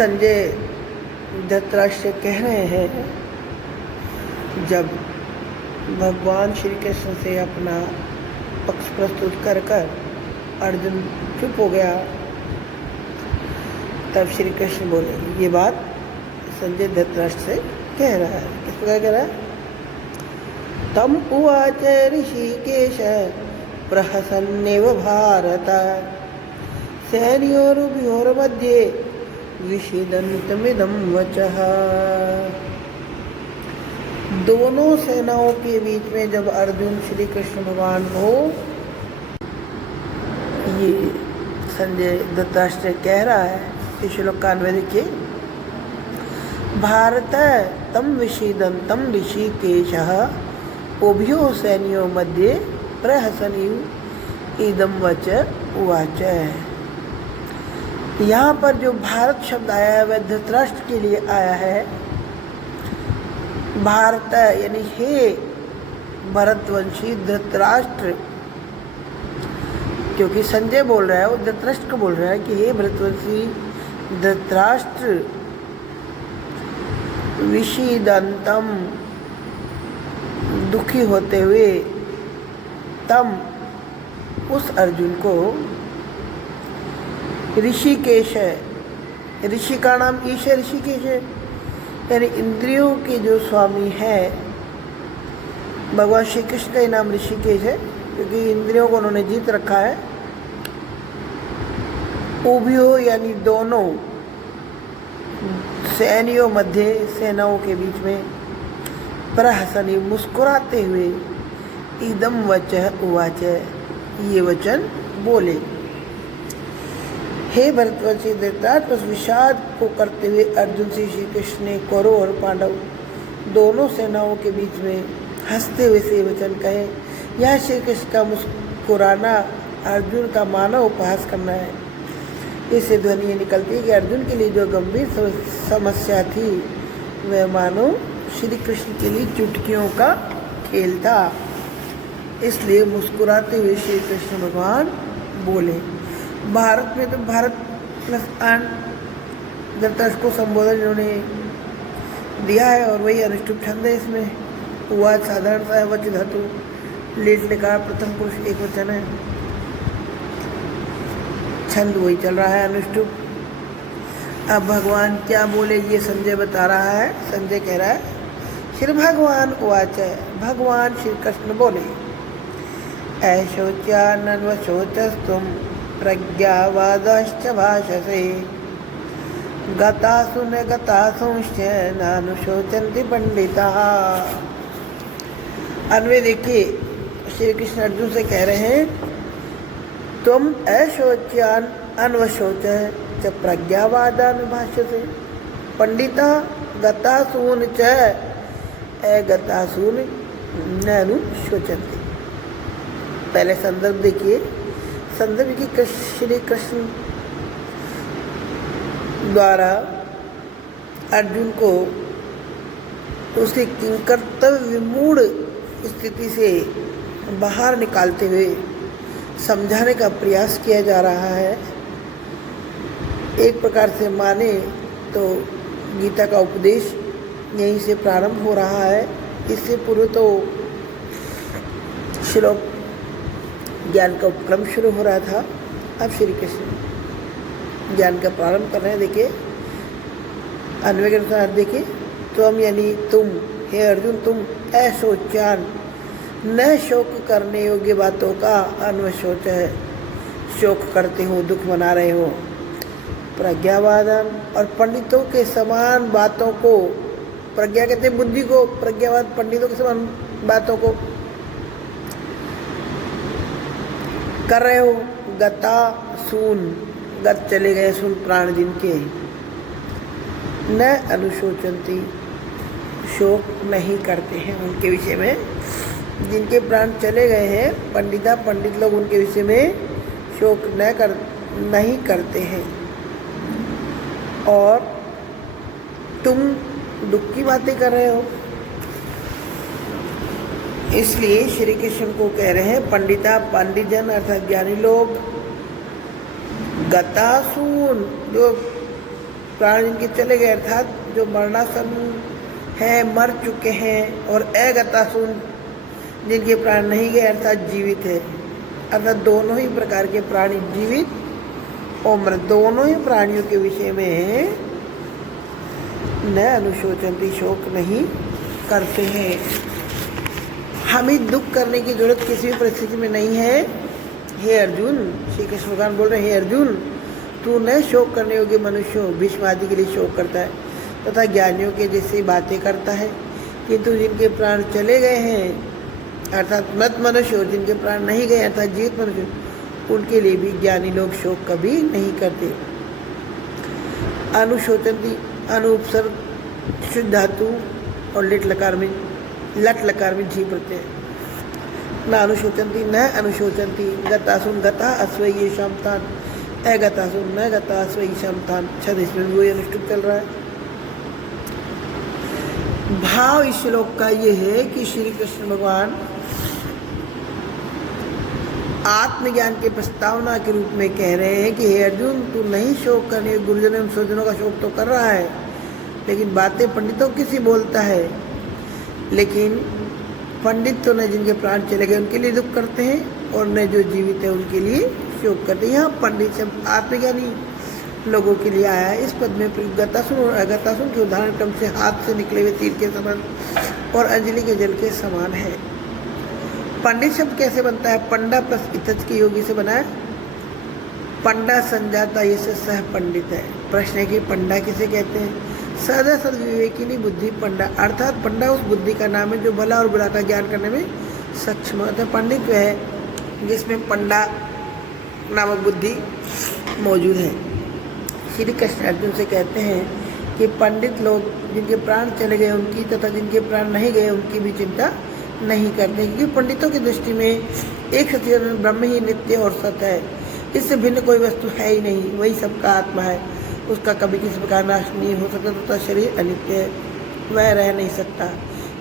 संजय धृतराष्ट्र कह रहे हैं, जब भगवान श्री कृष्ण से अपना पक्ष प्रस्तुत कर अर्जुन चुप हो गया, तब श्री कृष्ण बोले। ये बात संजय धृतराष्ट्र से कह रहा है। किसको कह रहा है? तम उवाच ऋषिकेश प्रहसन्नेव भारत सेनयोरुभयोर्मध्ये विषीदन्तमिदं वचः। दोनों सेनाओं के बीच में जब अर्जुन श्री कृष्ण भगवान को, ये संजय धृतराष्ट्र कह रहा है, इस श्लोक का अन्वय देखिए। भारत तम विषीदन्तं ऋषिकेशः उभयो सैन्यों मध्ये प्रहसन्निव इदं वच उवाच। यहाँ पर जो भारत शब्द आया है वह धृतराष्ट्र के लिए आया है। भारत यानी हे भरतवंशी धृतराष्ट्र, क्योंकि संजय बोल रहा है, वो धृतराष्ट्र को बोल रहा है कि हे भरतवंशी धृतराष्ट्र, विषीदंतम दुखी होते हुए, तम उस अर्जुन को, ऋषिकेश है, ऋषि का नाम ईश है, ऋषिकेश है, यानी इंद्रियों के जो स्वामी है। भगवान श्री कृष्ण का ही नाम ऋषिकेश है क्योंकि इंद्रियों को उन्होंने जीत रखा है। उभयो यानी दोनों, सैनियों मध्य सेनाओं के बीच में, प्रहसनी मुस्कुराते हुए, इदम वचः उवाच ये वचन बोले। हे भरतवंशी धृतराष्ट्र, उस विषाद को करते हुए अर्जुन से श्री कृष्ण ने कौरव और पांडव दोनों सेनाओं के बीच में हंसते हुए से वचन कहे। यह श्री कृष्ण का मुस्कुराना अर्जुन का मानव उपहास करना है। इससे ध्वनि ये निकलती है कि अर्जुन के लिए जो गंभीर समस्या थी वह मानो श्री कृष्ण के लिए चुटकियों का खेल था। इसलिए मुस्कुराते हुए श्री कृष्ण भगवान बोले। भारत में तो भारत प्लस आन धृतराष्ट्र को संबोधन इन्होंने दिया है और वही अनुष्टुप छंद है। इसमें हुआ साधारण सा है, वच धातु लेटने का प्रथम पुरुष एक वचन है, छंद वही चल रहा है अनुष्टुप। अब भगवान क्या बोले ये संजय बता रहा है। संजय कह रहा है, श्री भगवान उवाच, भगवान श्री कृष्ण बोले। ऐशोच्यानन्वशोचस्तुम प्रज्ञावादश्च भाषसे गतासु न गतासुश्च नानुशोचन्ति पंडिताः। अन्वय देखिए, श्री कृष्ण अर्जुन से कह रहे हैं, तुम अशोच्यान अनवशोच च प्रज्ञावादानुभाष्यसे पंडिता गतासून च अगतासून न अनुशोचन्ति। पहले संदर्भ देखिए। संदर्भ की श्री कृष्ण द्वारा अर्जुन को उसकी किंकर्तव्य विमूढ़ स्थिति से बाहर निकालते हुए समझाने का प्रयास किया जा रहा है। एक प्रकार से माने तो गीता का उपदेश यहीं से प्रारंभ हो रहा है। इससे पूर्व तो श्लोक ज्ञान का उपक्रम शुरू हो रहा था। अब श्री कृष्ण ज्ञान का प्रारंभ कर रहे हैं। देखिए अन्वय के अनुसार देखिए, तुम यानी तुम, हे अर्जुन, तुम अशोच्यान न शोक करने योग्य बातों का अनवशोच है, शोक करते हो, दुख मना रहे हो। प्रज्ञावादन और पंडितों के समान बातों को, प्रज्ञा कहते हैं बुद्धि को, प्रज्ञावाद पंडितों के समान बातों को कर रहे हो। गता सून, गत चले गए सुन प्राण जिनके, न अनुशोचंती शोक नहीं करते हैं उनके विषय में, जिनके प्राण चले गए हैं पंडिता पंडित लोग उनके विषय में शोक नहीं करते हैं। और तुम दुख की बातें कर रहे हो। इसलिए श्री कृष्ण को कह रहे हैं, पंडिता पंडितजन अर्थात ज्ञानी लोग, गतासून जो प्राण जिनके चले गए अर्थात जो मरणासन है, मर चुके हैं, और अगतासुन जिनके प्राण नहीं गए अर्थात जीवित है। अर्थात दोनों ही प्रकार के प्राणी, जीवित और मृत, दोनों ही प्राणियों के विषय में न अनुशोचन्ति, शोक नहीं करते हैं। हमें दुख करने की जरूरत किसी भी परिस्थिति में नहीं है। हे अर्जुन, श्री कृष्ण भगवान बोल रहे हैं, हे अर्जुन, तू न शोक करने योग्य मनुष्य हो। भीष्म आदि के लिए शोक करता है तथा ज्ञानियों के जैसी बातें करता है, किंतु जिनके प्राण चले गए हैं अर्थात मृत मनुष्य हो, जिनके प्राण नहीं गए अर्थात जीवित मनुष्य, उनके लिए भी ज्ञानी लोग शोक कभी नहीं करते। अनुशोचन्ति, अनुपसर्ग शुद्ध धातु और लट लकार में जी प्रत्यय है। न अनुशोचन्ति न अनुशोचन्ति, गतासुन गता अश्वई येषां तान, अगतासुन न गता अश्वई येषां तान। छद इसमें भी वही अनुष्ठुप चल रहा है। भाव इस श्लोक का ये है कि श्री कृष्ण भगवान आत्मज्ञान के प्रस्तावना के रूप में कह रहे हैं कि हे अर्जुन, तू नहीं शोक करने, गुरुजनों एवं स्वजनों का शोक तो कर रहा है, लेकिन बातें पंडितों की सी बोलता है। लेकिन पंडित तो न जिनके प्राण चले गए उनके लिए दुख करते हैं, और न जो जीवित है उनके लिए शोक करते हैं। यहाँ पंडित शब्द आत्मज्ञानी लोगों के लिए आया है। इस पद में गतासुन और अगतासुन के उदाहरण क्रम से हाथ से निकले हुए तीर के समान और अंजलि के जल के समान है। पंडित शब्द कैसे बनता है? पंडा प्लस इतच के योगी से बना है। पंडा संजाता, ये से सह पंडित है। प्रश्न है कि पंडा किसे कहते हैं? सदा सद विवेकिनी बुद्धि पंडा, अर्थात पंडा उस बुद्धि का नाम है जो भला और बुरा का ज्ञान करने में सक्षम होता है। पंडित वह है जिसमें पंडा नामक बुद्धि मौजूद है। श्री कृष्ण अर्जुन से कहते हैं कि पंडित लोग जिनके प्राण चले गए उनकी तथा जिनके प्राण नहीं गए उनकी भी चिंता नहीं करते, क्योंकि पंडितों की दृष्टि में एक सच्चिदानंद ब्रह्म ही नित्य और सत्य है। इससे भिन्न कोई वस्तु है ही नहीं, वही सबका आत्मा है, उसका कभी किसी प्रकार नाश नहीं हो सकता तथा शरीर अनित्य है, वह रह नहीं सकता।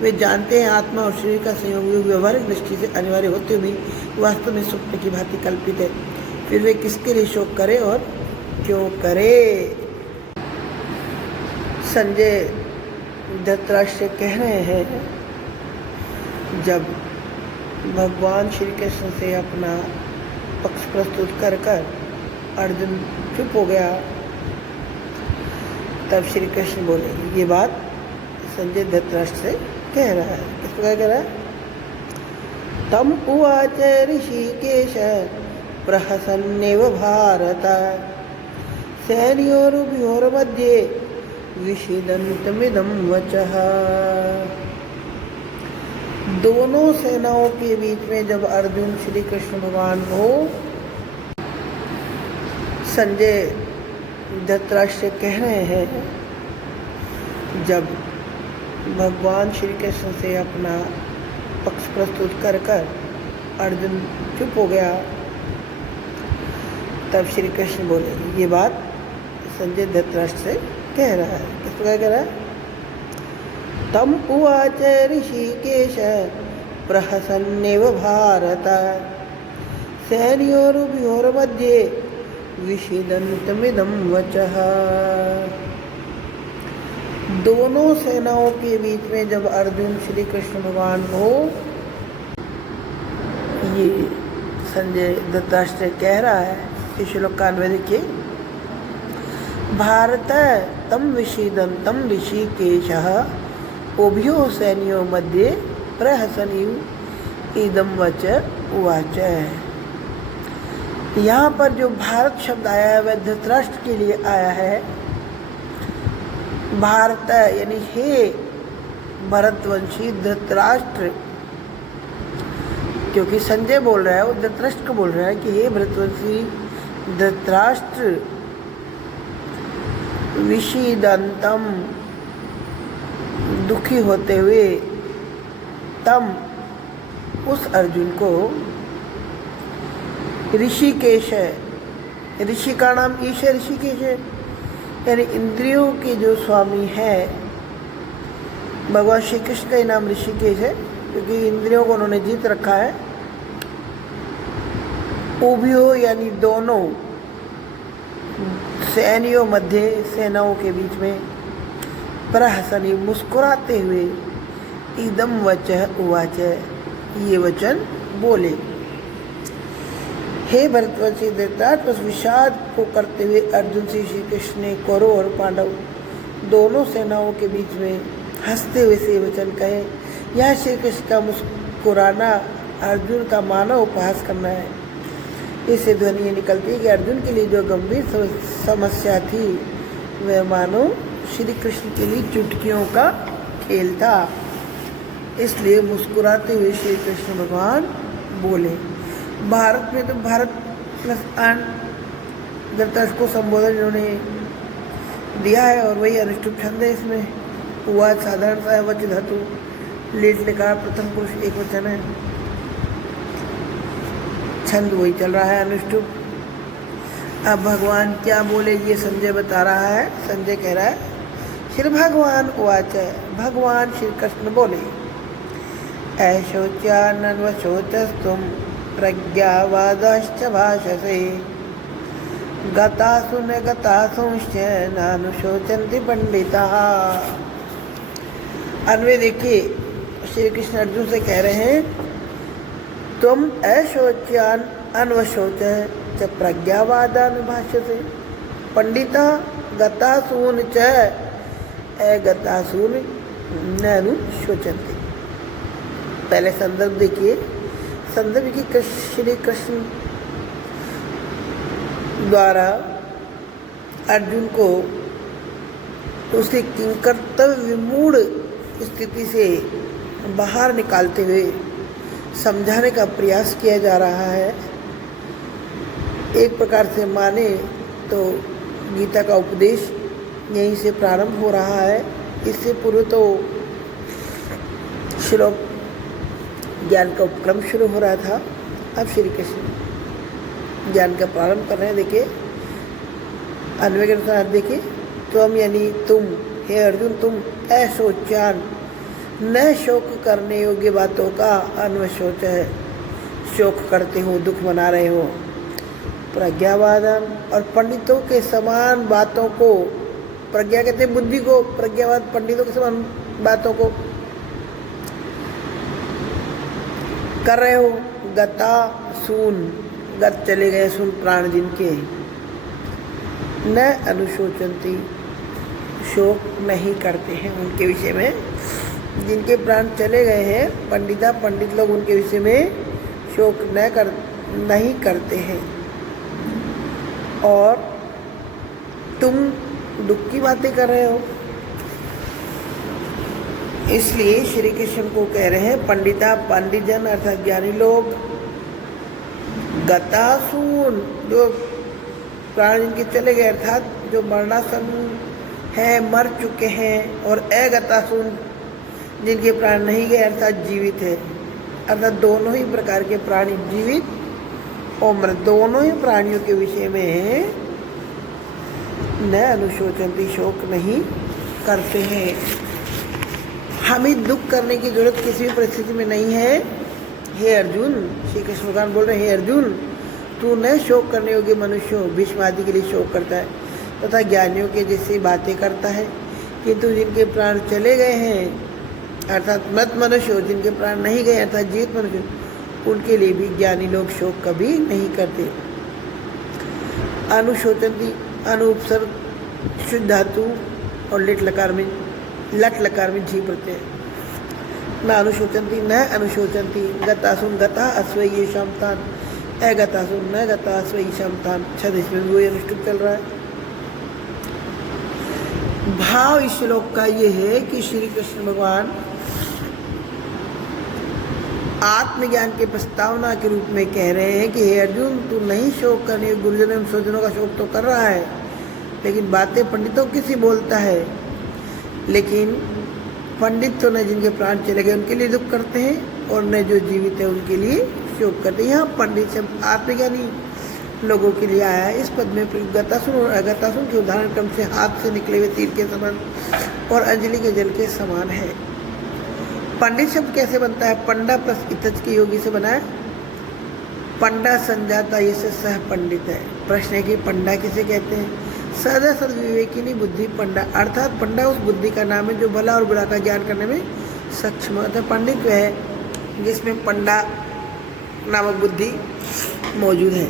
वे जानते हैं आत्मा और शरीर का संयोग व्यवहारिक दृष्टि से अनिवार्य होते हुए वास्तव में स्वप्न की भांति कल्पित है। फिर वे किसके लिए शोक करे और क्यों करे? संजय धृतराष्ट्र कह रहे हैं, जब भगवान श्री कृष्ण से अपना पक्ष प्रस्तुत कर अर्जुन चुप हो गया, तब श्री कृष्ण बोले। ये बात संजय धृतराष्ट्र से कह रहा है। किस प्रकार कह रहा है? तम उवाच ऋषिकेश प्रहसन्नेव भारत, सेनयोरुभयोर्मध्ये विषीदन्तमिदं वचः। दोनों सेनाओं के बीच में जब अर्जुन श्री कृष्ण भगवान को संजय धृतराष्ट्र कह रहे हैं, जब भगवान श्री कृष्ण से अपना पक्ष प्रस्तुत कर अर्जुन चुप हो गया, तब श्री कृष्ण बोले। ये बात संजय धृतराष्ट्र से कह रहा है। किस प्रकार कह रहा है? तम उवाच ऋषिकेश प्रहसन्नेव भारत, सेनयोरुभयोर्मध्ये विषीदन्तमिदं वचः। दोनों सेनाओं के बीच में जब अर्जुन श्री कृष्ण भगवान को ये संजय धृतराष्ट्र कह रहा है, इस श्लोक का अन्वय देखिए। भारत तम विषीदन्तं ऋषिकेशः उभयो सैन्यों मध्ये प्रहसन्निव इदं वच उवाच। यहाँ पर जो भारत शब्द आया है वह धृतराष्ट्र के लिए आया है। भारत यानी हे भरतवंशी धृतराष्ट्र, क्योंकि संजय बोल रहा है वो धृतराष्ट्र को बोल रहा है कि हे भरतवंशी धृतराष्ट्र, विषीदंतम दुखी होते हुए, तम उस अर्जुन को, ऋषिकेश है, ऋषि का नाम ईश है, ऋषिकेश है, यानी इंद्रियों के जो स्वामी है भगवान श्री कृष्ण का ही नाम ऋषिकेश है, क्योंकि इंद्रियों को उन्होंने जीत रखा है। उभयो यानी दोनों सैनियों मध्य सेनाओं के बीच में प्रहसनी मुस्कुराते हुए इदम वचः उवाच ये वचन बोले। हे भरतवंशी धृतराष्ट्र, उस विषाद को करते हुए अर्जुन से श्री कृष्ण ने कौरव और पांडव दोनों सेनाओं के बीच में हंसते हुए से वचन कहे। यह श्री कृष्ण का मुस्कुराना अर्जुन का मानव उपहास करना है। इससे ध्वनि ये निकलती है कि अर्जुन के लिए जो गंभीर समस्या थी वह मानो श्री कृष्ण के लिए चुटकियों का खेल था। इसलिए मुस्कुराते हुए श्री कृष्ण भगवान बोले। भारत में तो भारत प्लस अन धृतराष्ट्र को संबोधन इन्होंने दिया है और वही अनुष्टुप छंद है। इसमें हुआ साधारण सा वच धातु लेट लिखा प्रथम पुरुष एक वचन है, छंद वही चल रहा है अनुष्टुप। अब भगवान क्या बोले ये संजय बता रहा है। संजय कह रहा है श्री भगवान उवाच, भगवान श्री कृष्ण बोले। ऐशोच्यानन्वशोचस्तुम प्रज्ञावादाश्च भाषसे गतासु न गतासुश्च नानुशोचन्ति पंडिताः। अन्वय देखिए, श्री कृष्ण अर्जुन से कह रहे हैं तुम अशोच्यान अनवशोच च प्रज्ञावादान भाष्यसे पंडिता गतासून च अगतासून नानुशोचन्ति। पहले संदर्भ देखिए। संदर्भ की श्री कृष्ण द्वारा अर्जुन को उसकी किंकर्तव्य विमूढ़ स्थिति से बाहर निकालते हुए समझाने का प्रयास किया जा रहा है। एक प्रकार से माने तो गीता का उपदेश यहीं से प्रारंभ हो रहा है। इससे पूर्व तो श्लोक ज्ञान का उपक्रम शुरू हो रहा था। अब श्री कृष्ण ज्ञान का प्रारंभ कर रहे हैं। देखिए अन्वय के अनुसार देखिए, तुम यानी तुम, हे अर्जुन, तुम अशोच्यान न शोक करने योग्य बातों का अनवशोच है, शोक करते हो, दुख मना रहे हो। प्रज्ञावादन और पंडितों के समान बातों को, प्रज्ञा कहते हैं बुद्धि को, प्रज्ञावाद पंडितों के समान बातों को कर रहे हो। गता सून, गत चले गए सुन प्राण जिनके, न अनुशोचन्ति, शोक नहीं करते हैं उनके विषय में। जिनके प्राण चले गए हैं पंडिता, पंडित लोग उनके विषय में शोक नहीं करते हैं। और तुम दुख की बातें कर रहे हो। इसलिए श्री कृष्ण को कह रहे हैं पंडिता, पंडित जन अर्थात ज्ञानी लोग, गतासून जो प्राण जिनके चले गए अर्थात जो मरणासन है, मर चुके हैं, और अगतासून जिनके प्राण नहीं गए अर्थात जीवित है। अर्थात दोनों ही प्रकार के प्राणी, जीवित और मृत, दोनों ही प्राणियों के विषय में न अनुशोचन्ति, शोक नहीं करते हैं। हमें दुख करने की जरूरत किसी भी परिस्थिति में नहीं है। हे अर्जुन, श्री कृष्ण भगवान बोल रहे हैं, हे अर्जुन, तू न शोक करने योग्य मनुष्य हो, भीष्म आदि के लिए शोक करता है तथा ज्ञानियों के जैसी बातें करता है, किंतु जिनके प्राण चले गए हैं अर्थात मृत मनुष्य हो, जिनके प्राण नहीं गए अर्थात जीवित मनुष्य, उनके लिए भी ज्ञानी लोग शोक कभी नहीं करते। अनुशोचन्ति, अनुपसर्ग शुद्ध धातु और लट लकार में जी प्रत्यय। न अनुशोचन्ति न अनुशोचन्ति, गतासुन गता अश्व ये शामतान, अगतासुन न गता अश्व ये शामतान। छद इसमें भी वही अनुष्ठुप चल रहा है। भाव इस श्लोक का ये है कि श्री कृष्ण भगवान आत्मज्ञान के प्रस्तावना के रूप में कह रहे हैं कि हे अर्जुन, तू नहीं शोक करने, गुरुजनों एवं स्वजनों का शोक तो कर रहा है, लेकिन बातें पंडितों की सी बोलता है। लेकिन पंडित तो न जिनके प्राण चले गए उनके लिए दुख करते हैं और न जो जीवित है उनके लिए शोक करते हैं। यहाँ पंडित शब्द आत्मज्ञानी लोगों के लिए आया है। इस पद में गतासुन और अगतासुन के उदाहरण क्रम से हाथ से निकले हुए तीर के समान और अंजलि के जल के समान है। पंडित शब्द कैसे बनता है? पंडा प्लस इतच के योगी से बना है। पंडा संजाता ये से सह पंडित है। प्रश्न है कि पंडा किसे कहते हैं? सदा सद्विवेकिनी बुद्धि पंडा, अर्थात पंडा उस बुद्धि का नाम है जो भला और बुरा का ज्ञान करने में सक्षम होता है। पंडित वह है जिसमें पंडा नामक बुद्धि मौजूद है।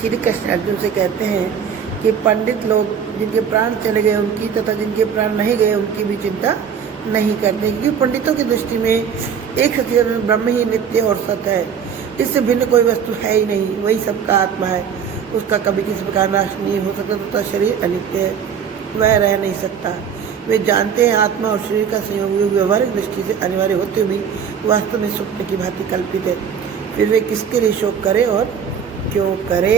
श्री कृष्ण अर्जुन से कहते हैं कि पंडित लोग जिनके प्राण चले गए उनकी तथा जिनके प्राण नहीं गए उनकी भी चिंता नहीं करते, क्योंकि पंडितों की दृष्टि में एक सत्य ब्रह्म ही नित्य और सत्य है, इससे भिन्न कोई वस्तु है ही नहीं, वही सबका आत्मा है, उसका कभी किसी प्रकार नाश नहीं हो सकता तथा शरीर अनित्य है, वह रह नहीं सकता। वे जानते हैं आत्मा और शरीर का संयोग व्यवहारिक दृष्टि से अनिवार्य होते हुए वास्तव में स्वप्न की भांति कल्पित है, फिर वे किसके लिए शोक करे और क्यों करे।